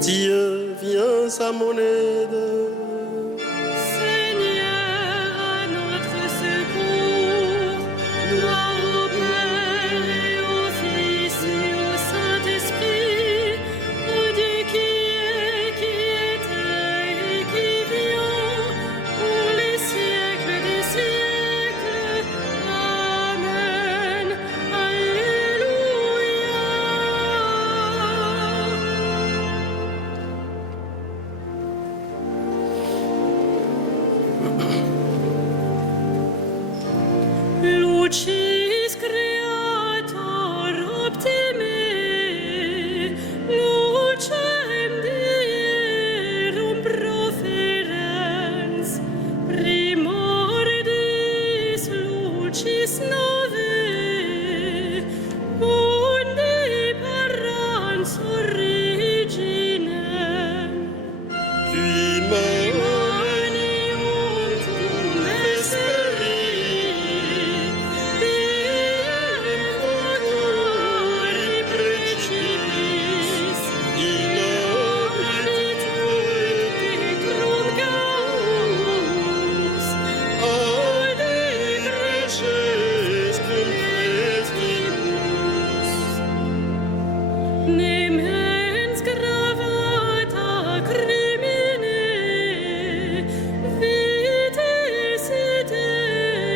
Dieu, viens à mon aide. Seigneur, à notre secours, gloire au Père et au Fils et au Saint-Esprit, au Dieu qui est, qui était et qui vient, pour les siècles des siècles. Amen. Alléluia. Lucis Creator optime, lucem dierum proferens, primordis lucis nove, undi parans originem. Qui Humanium tum vesperi, diem vocari precipis, in habitude truncamus, ad egregescum festibus. Ne mens gravata crimine, vitis et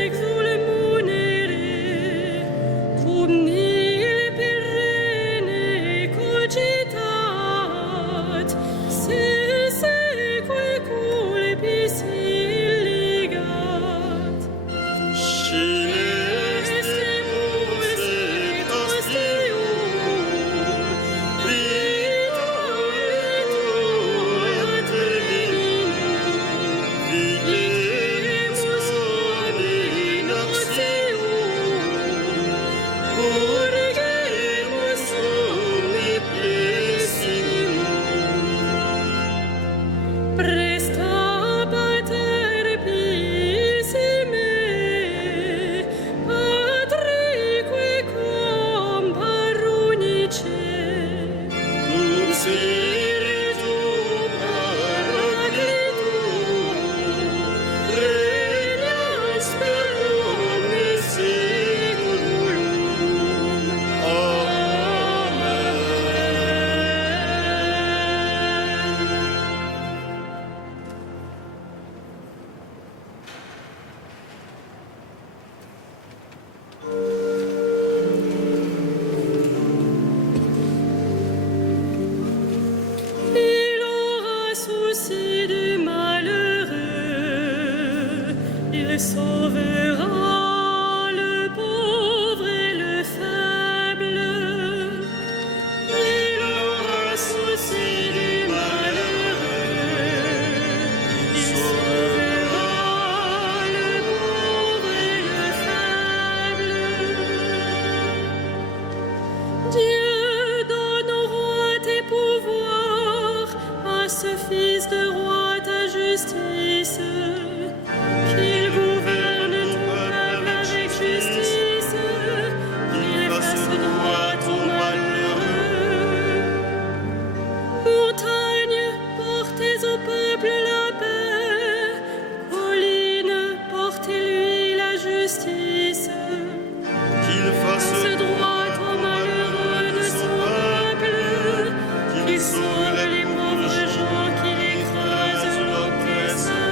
exul munere, cum nil perenne cogitat, se seque culpis illigat. Estimus et ostium, vita et terminum, vigemus in otium, purgemus omni blessimum. Presta pater pissime, patrique comparunice, cum spiritu paraclitum, regnas per omnes saeculum. Amen. Il aura souci du malheureux, il sauvera le pauvre et le faible. Il aura souci du malheureux, il sauvera le pauvre et le faible. Dieu donne au roi tes pouvoirs, à ce fils de roi ta justice, qu'il gouverne ton peuple avec justice, qu'il fasse droit aux malheureux. Montagne, portez au peuple la paix, collines, portez-lui la justice. Qu'il fasse Ce droit aux malheureux de son peuple, qu'il sauve les pauvres gens, qu'il écrase l'oppresseur.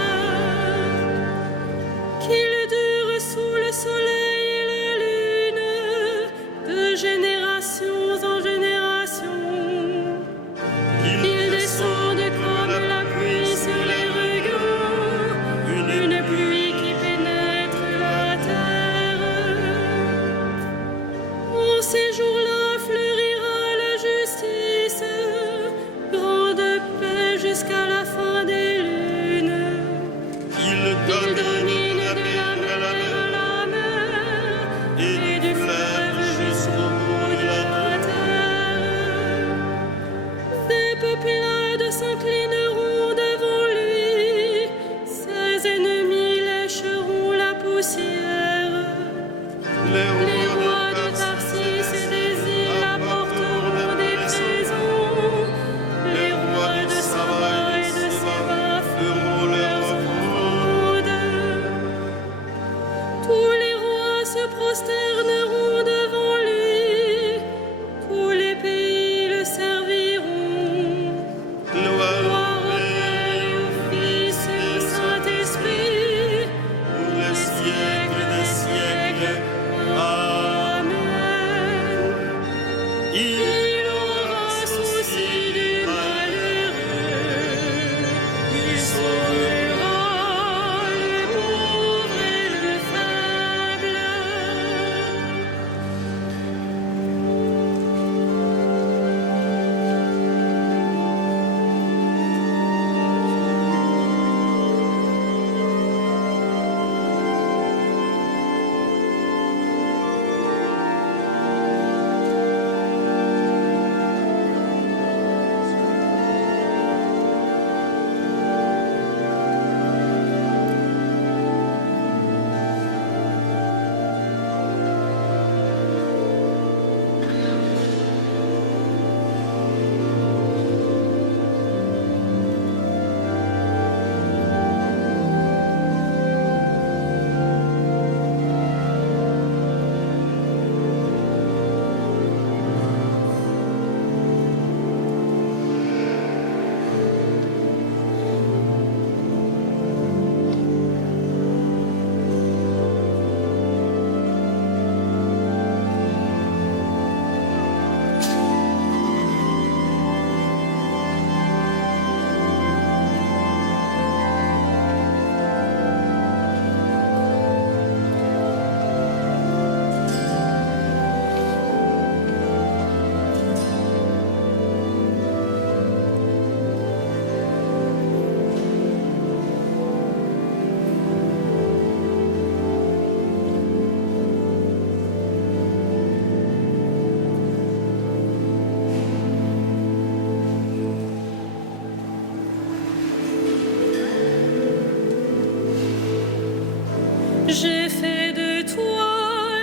J'ai fait de toi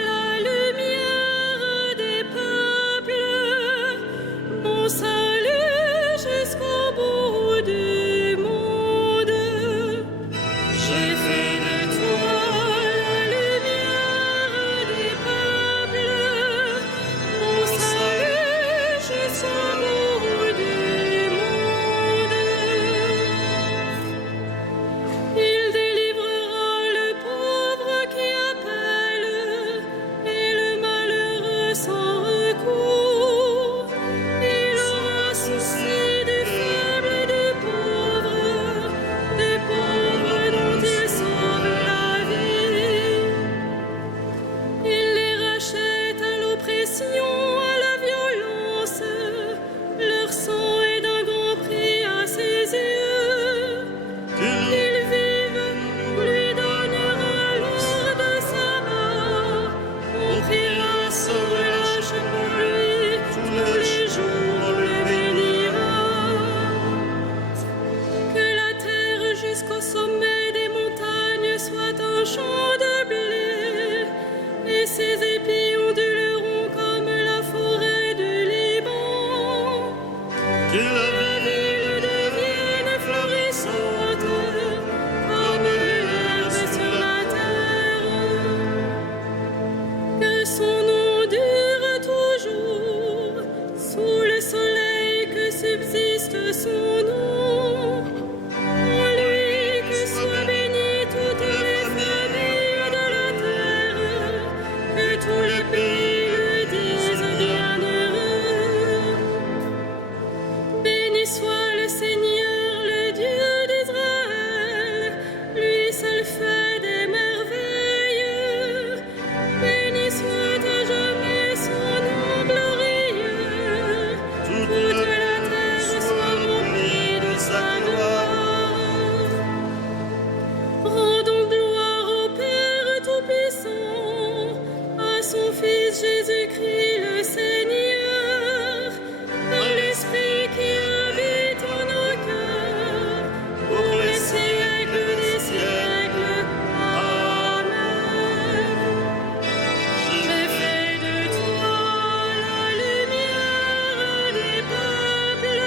la lumière des peuples, mon salut jusqu'au bout du monde. J'ai fait de toi la lumière des peuples, mon salut jusqu'au bout du monde. Il délivrera le pauvre qui appelle et le malheureux sans recours. Il aura souci des faibles et des pauvres dont il sauve la vie. Il les rachète à l'oppression, à la violence. Leur sang est d'un grand prix à ses yeux. Ils vivent, lui donnera l'or de sa main. On priera sans relâche pour lui, tous les jours on le bénira. Que la terre jusqu'au sommet des montagnes soit un champ de blé, et ses épis onduleront comme la forêt du Liban. Que la ville devienne florissante comme l'herbe sur la terre. Que son nom dure toujours sous le soleil, que subsiste son nom. En lui que soient bénies toutes les familles de la terre, que tous les pays le disent bienheureux. Béni soit le Seigneur, le Dieu d'Israël, lui seul fait des merveilles. Béni soit à jamais son nom glorieux, toute la terre soit remplie de sa gloire. Rendons gloire au Père Tout-Puissant, à son Fils Jésus-Christ le Seigneur, par l'Esprit qui habite en nos cœurs, pour les siècles des siècles. Amen. J'ai fait de toi la lumière des peuples,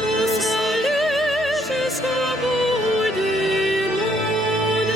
mon salut jusqu'au bout du monde.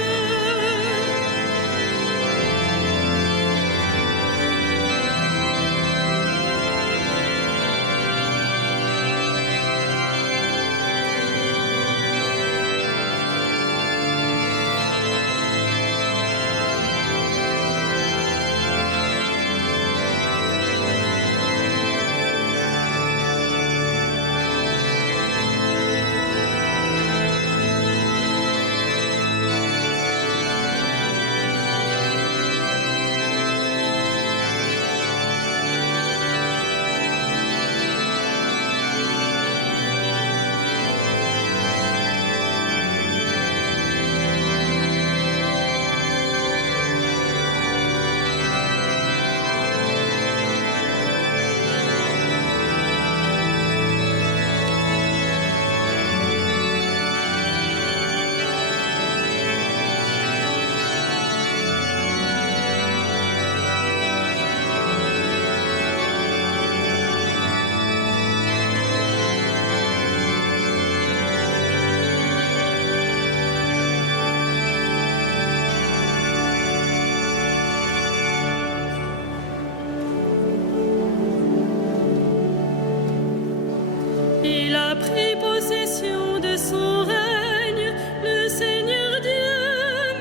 Il a pris possession de son règne, le Seigneur Dieu,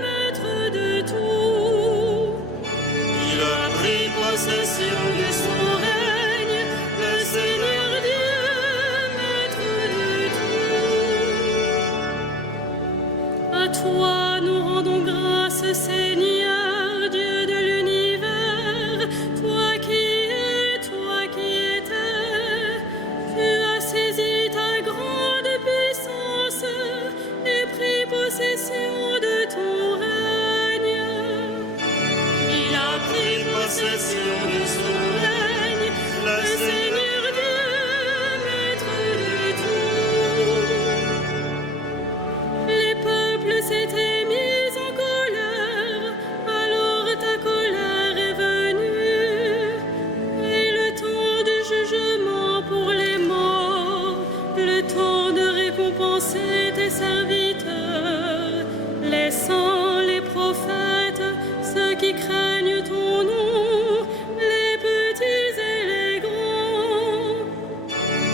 maître de tout. Il a pris possession de son règne, le Seigneur Dieu, maître de tout. À toi nous rendons grâce, Seigneur, Dieu de l'univers, toi qui étais. Tu as saisi ta grande puissance et pris possession de ton règne. Il a pris possession de son règne, le Seigneur Dieu, maître de tout. Les peuples s'étaient mis en colère. dispenser tes serviteurs, les saints, les prophètes, ceux qui craignent ton nom, les petits et les grands.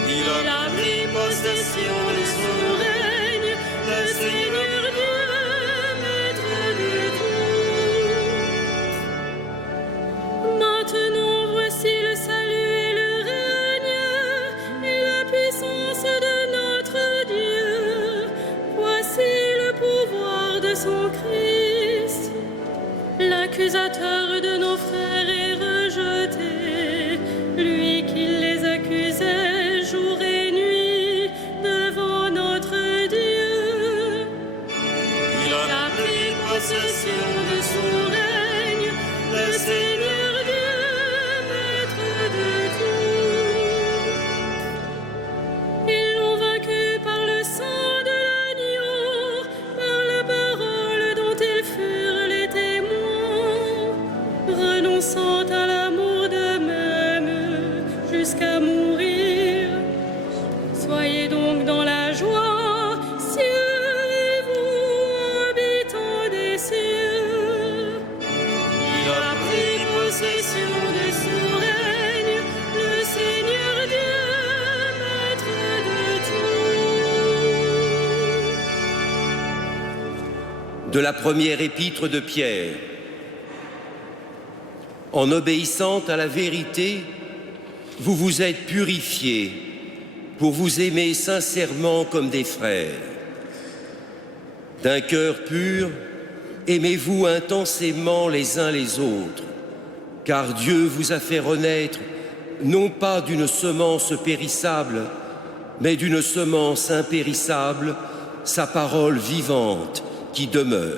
Il a pris possession de son règne, le Seigneur Dieu, maître de tout. Maintenant voici le salut et le règne et la puissance de notre Dieu. Voici le pouvoir de son Christ. L'accusateur de nos frères est rejeté, lui qui les accusait jour et nuit devant notre Dieu. Il a pris Possession de son règne, le Seigneur Dieu, maître de tout. Ils l'ont vaincu par le sang de l'agneau, par la parole dont ils furent les témoins, renonçant à l'amour d'eux-mêmes jusqu'à mourir. Soyez donc dans la joie, cieux et vous, habitants des cieux. Il a Pris possession de son règne, le Seigneur Dieu, maître de tout. De la première épître de Pierre. En obéissant à la vérité, vous vous êtes purifiés pour vous aimer sincèrement comme des frères. D'un cœur pur, aimez-vous intensément les uns les autres, car Dieu vous a fait renaître non pas d'une semence périssable, mais d'une semence impérissable, sa parole vivante qui demeure.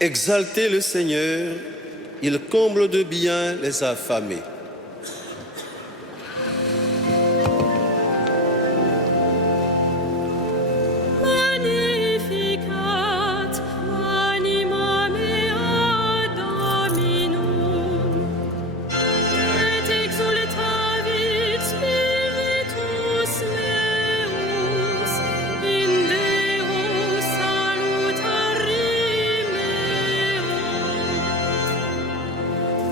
Exaltez le Seigneur, il comble de bien les affamés. Magnificat anima mea Dominum, et exultavit spiritus meus in Deo salutari meum.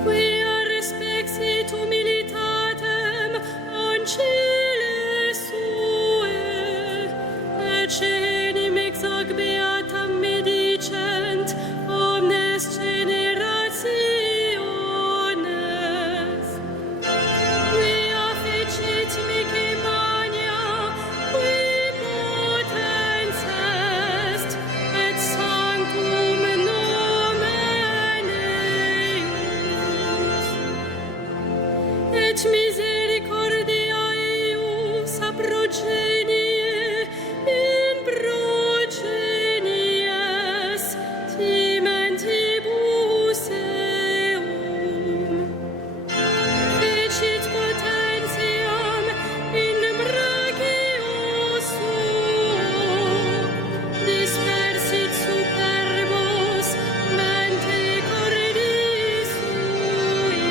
Quia respexit humilitatem ancile sue, et cenim ex hoc beatam medicent omnes generationes. Quia fecit mihi mania, qui potens est, et sanctum nomen eius. Et misericordia eius a progenie in progenies timentibus eum. Fecit potentiam in brachio suo, dispersit superbos mente cordi sui.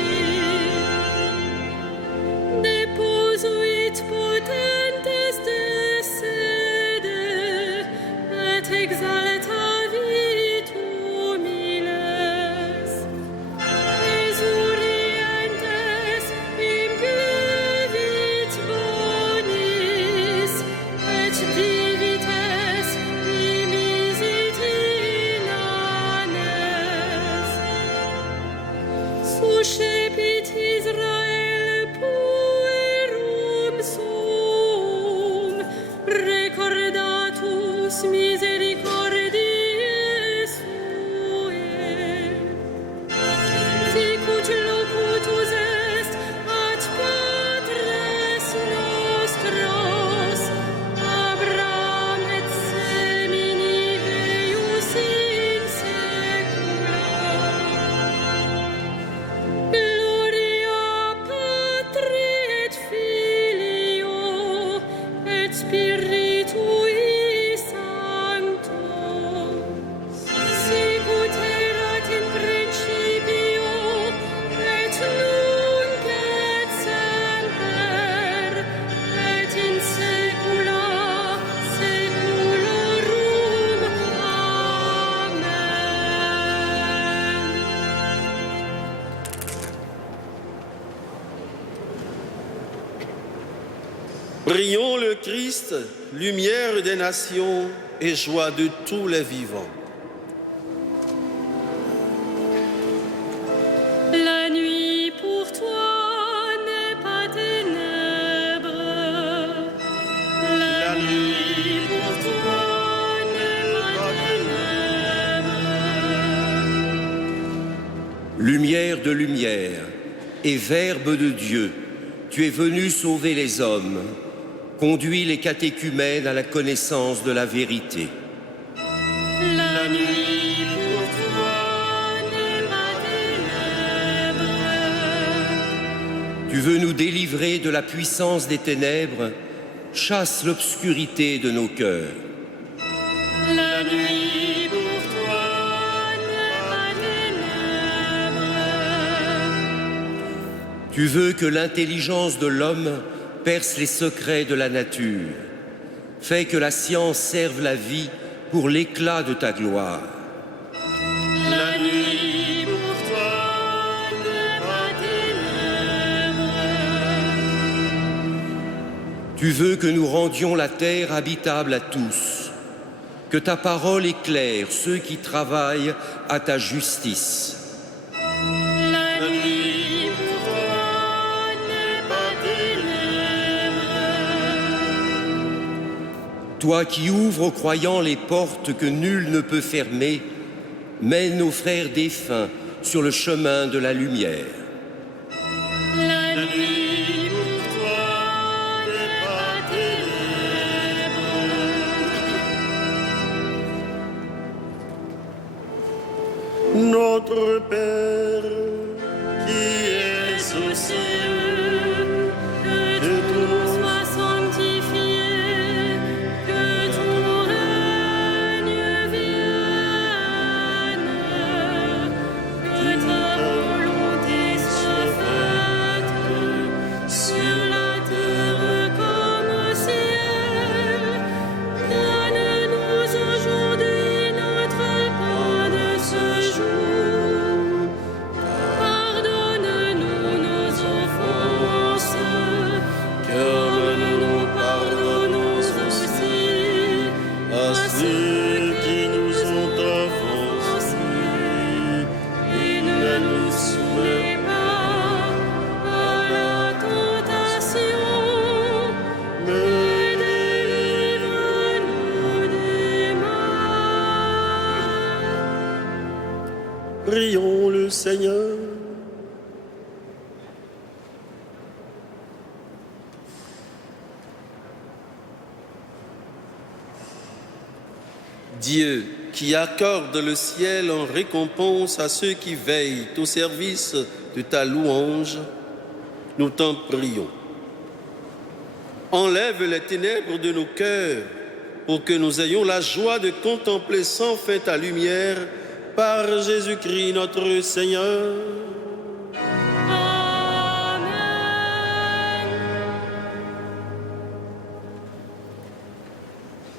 Prions le Christ, lumière des nations et joie de tous les vivants. La nuit pour toi n'est pas ténèbres. La nuit pour toi n'est pas ténèbres. Lumière de lumière et Verbe de Dieu, tu es venu sauver les hommes. Conduis les catéchumènes à la connaissance de la vérité. La nuit pour toi n'est pas ténèbres. Tu veux nous délivrer de la puissance des ténèbres, chasse l'obscurité de nos cœurs. La nuit pour toi n'est pas ténèbres. Tu veux que l'intelligence de l'homme perce les secrets de la nature. Fais que la science serve la vie pour l'éclat de ta gloire. La nuit pour toi n'est pas ténèbres. Tu veux que nous rendions la terre habitable à tous, que ta parole éclaire ceux qui travaillent à ta justice. La nuit pour toi n'est pas ténèbres. Toi qui ouvres aux croyants les portes que nul ne peut fermer, mène nos frères défunts sur le chemin de la lumière. La nuit pour toi n'est pas ténèbres. Notre Père, qui es aux cieux, que ton nom soit sanctifié, que ton règne vienne, que ta volonté soit faite sur la terre comme au ciel. Donne-nous aujourd'hui notre pain de ce jour. Pardonne-nous nos offenses, comme nous pardonnons aussi à ceux qui nous ont offensés, et ne nous soumets pas à la tentation, mais délivre-nous du mal. prions le Seigneur. Dieu, qui accorde le ciel en récompense à ceux qui veillent au service de ta louange, nous t'en prions. Enlève les ténèbres de nos cœurs pour que nous ayons la joie de contempler sans fin ta lumière par Jésus-Christ notre Seigneur. Amen.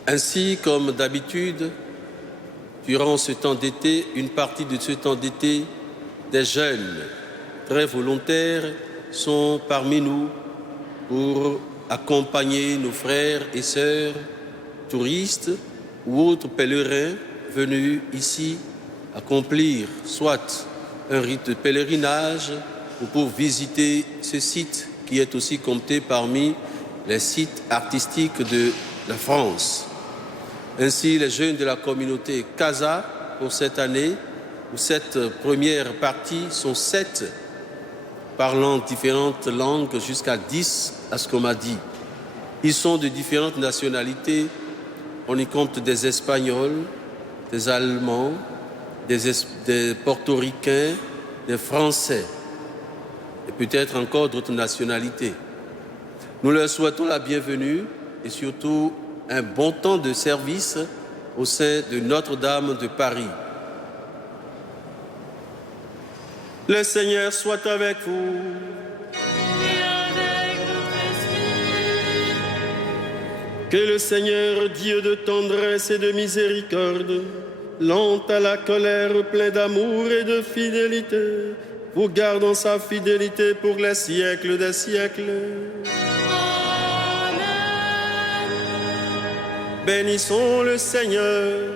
Ainsi, comme d'habitude, durant ce temps d'été, une partie de ce temps d'été, des jeunes très volontaires sont parmi nous pour accompagner nos frères et sœurs, touristes ou autres pèlerins venus ici accomplir soit un rite de pèlerinage ou pour visiter ce site qui est aussi compté parmi les sites artistiques de la France. Ainsi, les jeunes de la communauté Casa, pour cette année, où cette première partie sont 7, parlant différentes langues jusqu'à 10, à ce qu'on m'a dit. Ils sont de différentes nationalités. On y compte des Espagnols, des Allemands, des Portoricains, des Français, et peut-être encore d'autres nationalités. Nous leur souhaitons la bienvenue et surtout un bon temps de service au sein de Notre-Dame de Paris. Le Seigneur soit avec vous. Et avec votre esprit. Que le Seigneur, Dieu de tendresse et de miséricorde, lent à la colère, plein d'amour et de fidélité, vous garde en sa fidélité pour les siècles des siècles. Amen. Bénissons le Seigneur.